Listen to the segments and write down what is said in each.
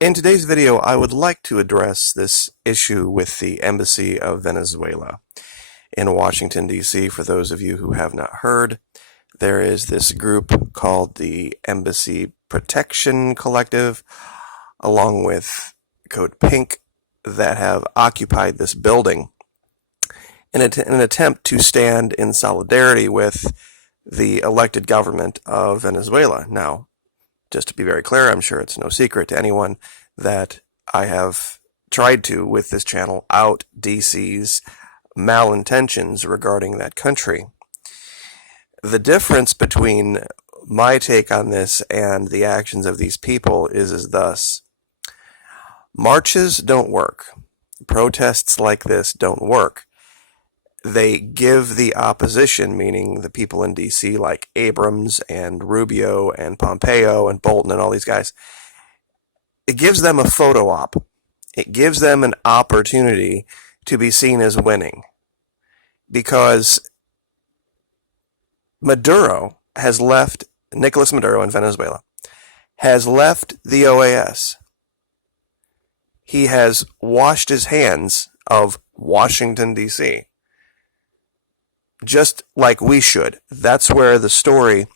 In today's video, I would like to address this issue with the Embassy of Venezuela in Washington, D.C. For those of you who have not heard, there is this group called the Embassy Protection Collective, along with Code Pink, that have occupied this building in an attempt to stand in solidarity with the elected government of Venezuela. Now, just to be very clear, I'm sure it's no secret to anyone that I have tried to, with this channel, out DC's malintentions regarding that country. The difference between my take on this and the actions of these people is thus. Marches don't work. Protests like this don't work. They give the opposition, meaning the people in D.C. like Abrams and Rubio and Pompeo and Bolton and all these guys, it gives them a photo op. It gives them an opportunity to be seen as winning. Because Nicolas Maduro in Venezuela, has left the OAS. He has washed his hands of Washington, D.C., just like we should. That's where the story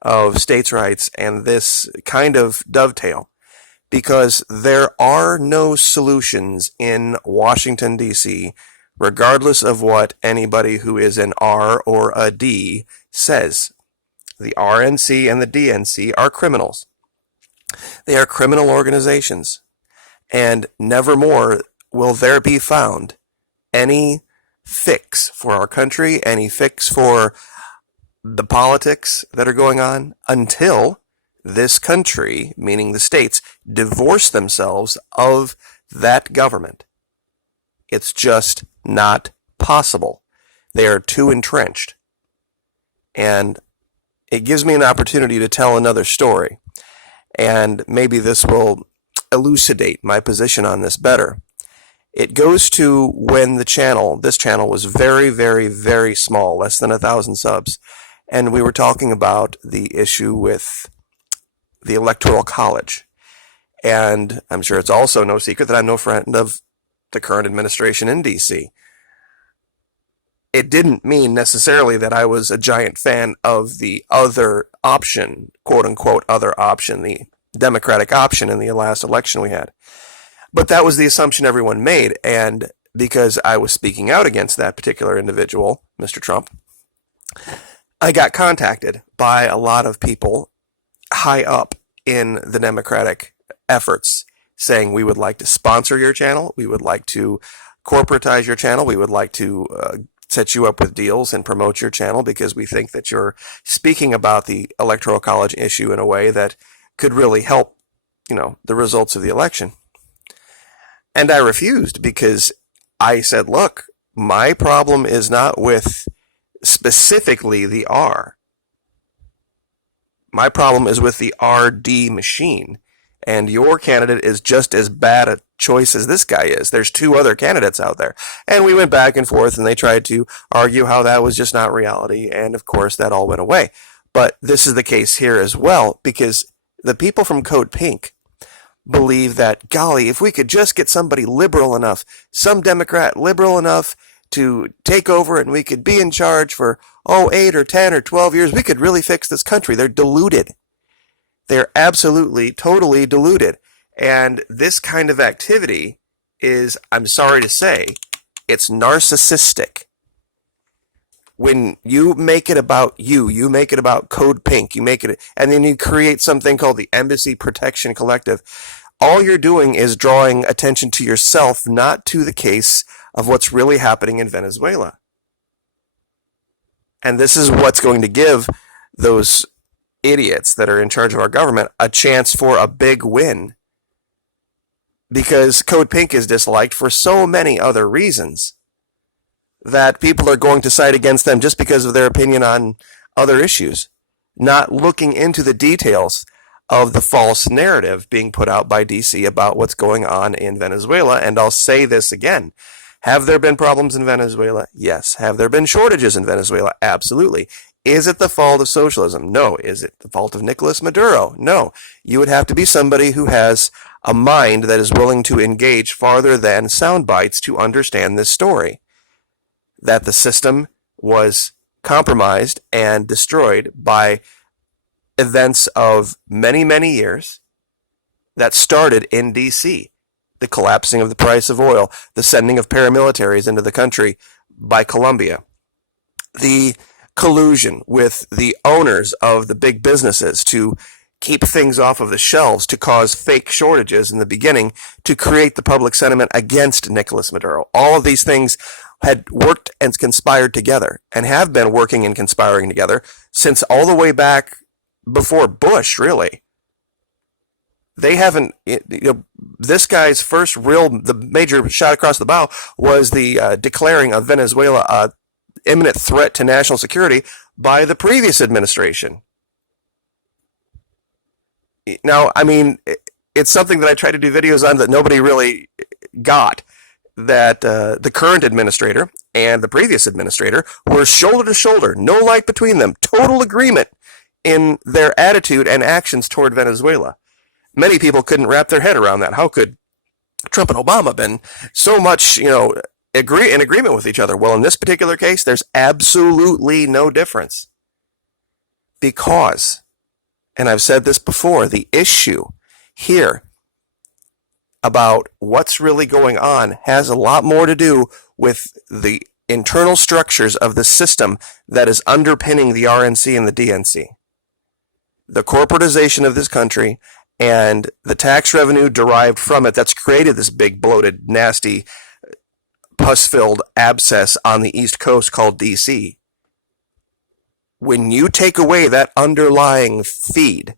of states' rights and this kind of dovetail, because there are no solutions in Washington, D.C., regardless of what anybody who is an R or a D says. The RNC and the DNC are criminals. They are criminal organizations, and nevermore will there be found any fix for our country, any fix for the politics that are going on, until this country, meaning the states, divorce themselves of that government. It's just not possible. They are too entrenched. And it gives me an opportunity to tell another story. And maybe this will elucidate my position on this better. It goes to when this channel was very, very, very small, less than 1,000 subs. And we were talking about the issue with the Electoral College. And I'm sure it's also no secret that I'm no friend of the current administration in D.C. It didn't mean necessarily that I was a giant fan of the other option, quote unquote, other option, the Democratic option in the last election we had. But that was the assumption everyone made, and because I was speaking out against that particular individual, Mr. Trump, I got contacted by a lot of people high up in the Democratic efforts saying, we would like to sponsor your channel, we would like to corporatize your channel, we would like to set you up with deals and promote your channel because we think that you're speaking about the Electoral College issue in a way that could really help, the results of the election. And I refused because I said, look, my problem is not with specifically the R. My problem is with the RD machine. And your candidate is just as bad a choice as this guy is. There's two other candidates out there. And we went back and forth and they tried to argue how that was just not reality. And of course, that all went away. But this is the case here as well, because the people from Code Pink believe that, golly, if we could just get somebody liberal enough, some Democrat liberal enough to take over and we could be in charge for, 8 or 10 or 12 years, we could really fix this country. They're deluded. They're absolutely, totally deluded. And this kind of activity is, I'm sorry to say, it's narcissistic. When you make it about you make it about Code Pink, and then you create something called the Embassy Protection Collective, all you're doing is drawing attention to yourself, not to the case of what's really happening in Venezuela. And this is what's going to give those idiots that are in charge of our government a chance for a big win. Because Code Pink is disliked for so many other reasons that people are going to side against them just because of their opinion on other issues, not looking into the details of the false narrative being put out by DC about what's going on in Venezuela. And I'll say this again. Have there been problems in Venezuela? Yes. Have there been shortages in Venezuela? Absolutely. Is it the fault of socialism? No. Is it the fault of Nicolas Maduro? No. You would have to be somebody who has a mind that is willing to engage farther than sound bites to understand this story. That the system was compromised and destroyed by events of many, many years that started in D.C. The collapsing of the price of oil, the sending of paramilitaries into the country by Colombia, the collusion with the owners of the big businesses to keep things off of the shelves, to cause fake shortages in the beginning, to create the public sentiment against Nicolas Maduro. All of these things had worked and conspired together, and have been working and conspiring together since all the way back before Bush, really. They haven't, this guy's first the major shot across the bow was the declaring of Venezuela a imminent threat to national security by the previous administration. Now, I mean, it's something that I try to do videos on that nobody really got. That the current administrator and the previous administrator were shoulder to shoulder, no light between them, total agreement in their attitude and actions toward Venezuela. Many people couldn't wrap their head around that. How could Trump and Obama been so much, in agreement with each other? Well, in this particular case, there's absolutely no difference. Because, and I've said this before, the issue here about what's really going on has a lot more to do with the internal structures of the system that is underpinning the RNC and the DNC. The corporatization of this country and the tax revenue derived from it that's created this big, bloated, nasty, pus-filled abscess on the East Coast called DC. When you take away that underlying feed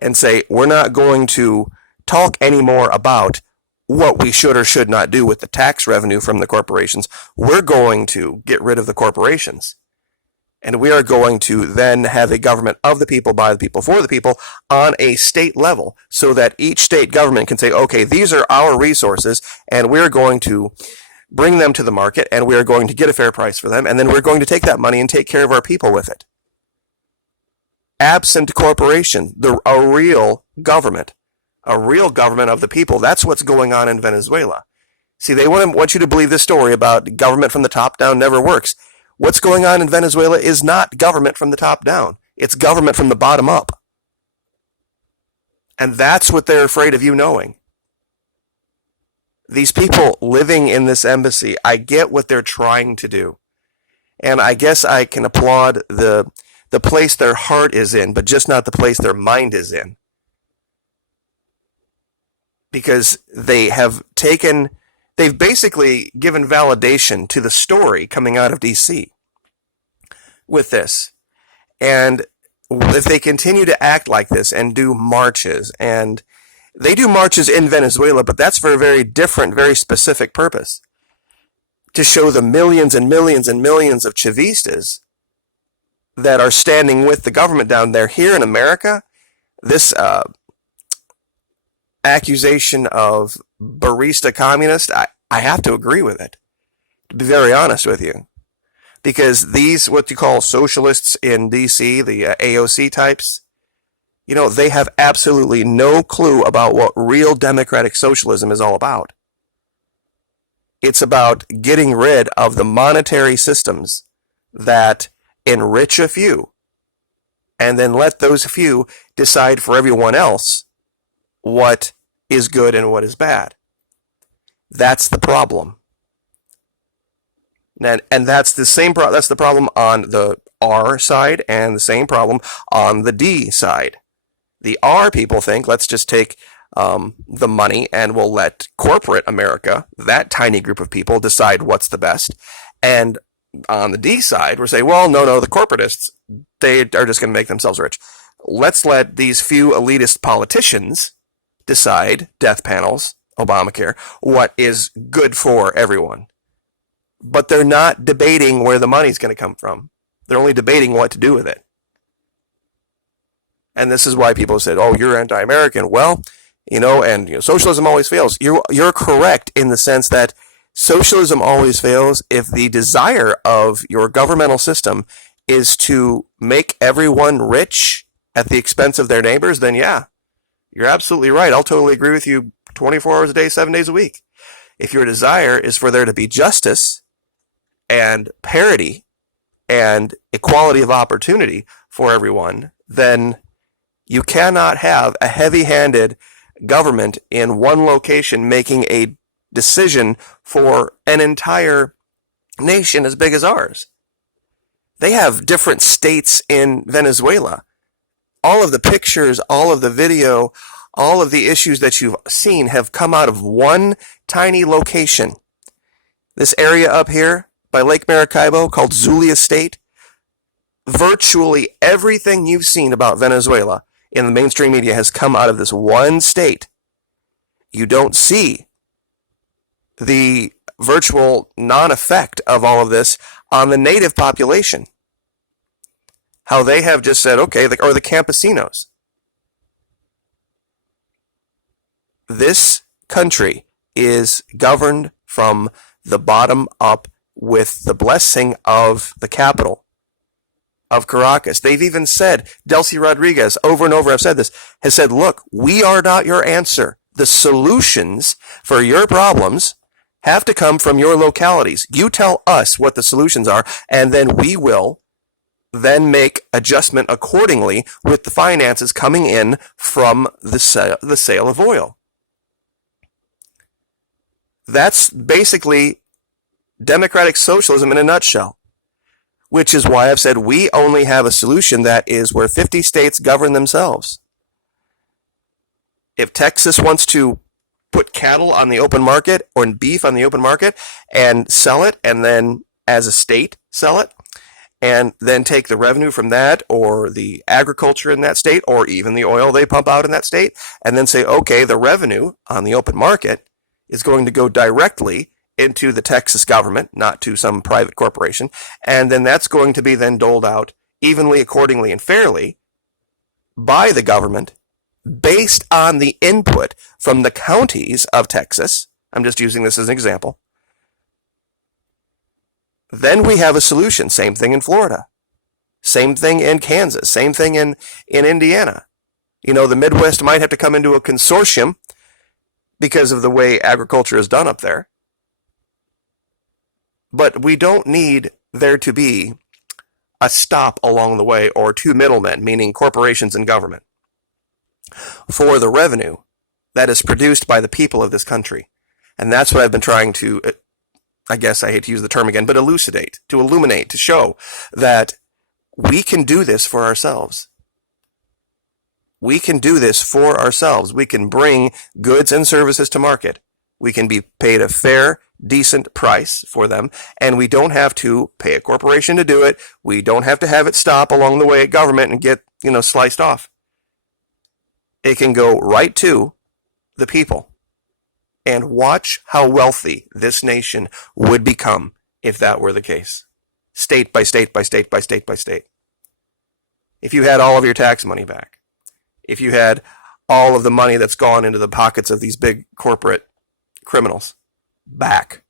and say, we're not going to talk anymore about what we should or should not do with the tax revenue from the corporations, we're going to get rid of the corporations. And we are going to then have a government of the people, by the people, for the people on a state level, so that each state government can say, okay, these are our resources, and we're going to bring them to the market, and we are going to get a fair price for them, and then we're going to take that money and take care of our people with it. Absent corporation, a real government of the people. That's what's going on in Venezuela. See, they want you to believe this story about government from the top down never works. What's going on in Venezuela is not government from the top down. It's government from the bottom up. And that's what they're afraid of you knowing. These people living in this embassy, I get what they're trying to do. And I guess I can applaud the place their heart is in, but just not the place their mind is in. Because they've basically given validation to the story coming out of DC with this. And if they continue to act like this and do marches, and they do marches in Venezuela, but that's for a very different, very specific purpose. To show the millions and millions and millions of Chavistas that are standing with the government down there. Here in America, this accusation of barista communist, I have to agree with it, to be very honest with you. Because these, what you call socialists in DC, the AOC types, they have absolutely no clue about what real democratic socialism is all about. It's about getting rid of the monetary systems that enrich a few, and then let those few decide for everyone else what is good and what is bad. That's the problem. And that's the same that's the problem on the R side, and the same problem on the D side. The R people think, let's just take the money and we'll let corporate America, that tiny group of people, decide what's the best. And on the D side, we're saying, well, no, the corporatists, they are just going to make themselves rich. Let's let these few elitist politicians decide, death panels, Obamacare, what is good for everyone. But they're not debating where the money's going to come from. They're only debating what to do with it. And this is why people said, oh, you're anti-American. Well, socialism always fails. You're correct in the sense that socialism always fails if the desire of your governmental system is to make everyone rich at the expense of their neighbors. Then yeah, You're absolutely right. I'll totally agree with you 24 hours a day, 7 days a week. If your desire is for there to be justice and parity and equality of opportunity for everyone, then you cannot have a heavy-handed government in one location making a decision for an entire nation as big as ours. They have different states in Venezuela. All of the pictures, all of the video, all of the issues that you've seen have come out of one tiny location. This area up here by Lake Maracaibo called Zulia State, virtually everything you've seen about Venezuela in the mainstream media has come out of this one state. You don't see the virtual non-effect of all of this on the native population. How they have just said, okay, or the campesinos. This country is governed from the bottom up with the blessing of the capital of Caracas. They've even said, Delcy Rodriguez, over and over, I've said this, has said, look, we are not your answer. The solutions for your problems have to come from your localities. You tell us what the solutions are, and then we will then make adjustment accordingly with the finances coming in from the sale of oil. That's basically democratic socialism in a nutshell, which is why I've said we only have a solution that is where 50 states govern themselves. If Texas wants to put cattle on the open market or beef on the open market and sell it, and then as a state sell it, and then take the revenue from that or the agriculture in that state or even the oil they pump out in that state, and then say, okay, the revenue on the open market is going to go directly into the Texas government, not to some private corporation, and then that's going to be then doled out evenly, accordingly, and fairly by the government based on the input from the counties of Texas. I'm just using this as an example. Then we have a solution. Same thing in Florida. Same thing in Kansas. Same thing in Indiana. You know, the Midwest might have to come into a consortium because of the way agriculture is done up there. But we don't need there to be a stop along the way or two middlemen, meaning corporations and government, for the revenue that is produced by the people of this country. And that's what I've been trying to, I guess I hate to use the term again, but elucidate, to illuminate, to show that we can do this for ourselves. We can do this for ourselves. We can bring goods and services to market. We can be paid a fair, decent price for them, and we don't have to pay a corporation to do it. We don't have to have it stop along the way at government and get, sliced off. It can go right to the people. And watch how wealthy this nation would become if that were the case. State by state by state by state by state. If you had all of your tax money back. If you had all of the money that's gone into the pockets of these big corporate criminals back.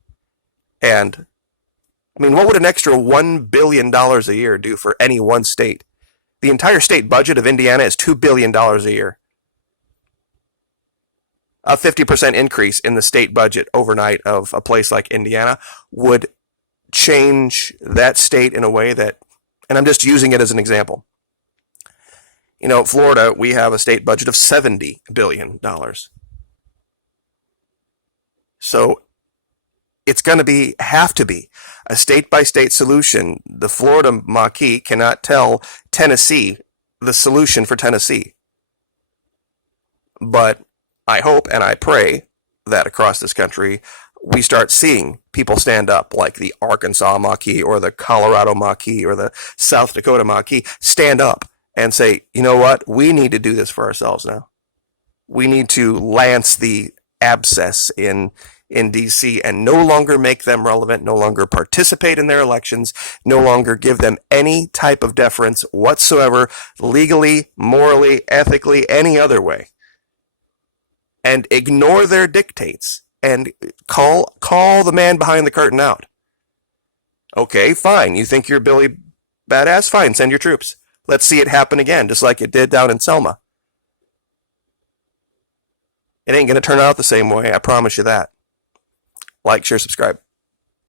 And, what would an extra $1 billion a year do for any one state? The entire state budget of Indiana is $2 billion a year. A 50% increase in the state budget overnight of a place like Indiana would change that state in a way that, and I'm just using it as an example. Florida, we have a state budget of $70 billion. So it's going to have to be a state-by-state solution. The Florida Maquis cannot tell Tennessee the solution for Tennessee. But I hope and I pray that across this country, we start seeing people stand up, like the Arkansas Maquis or the Colorado Maquis or the South Dakota Maquis, stand up and say, you know what, we need to do this for ourselves now. We need to lance the abscess in D.C. and no longer make them relevant, no longer participate in their elections, no longer give them any type of deference whatsoever, legally, morally, ethically, any other way. And ignore their dictates and call the man behind the curtain out. Okay, fine. You think you're Billy Badass? Fine, send your troops. Let's see it happen again, just like it did down in Selma. It ain't going to turn out the same way. I promise you that. Like, share, subscribe.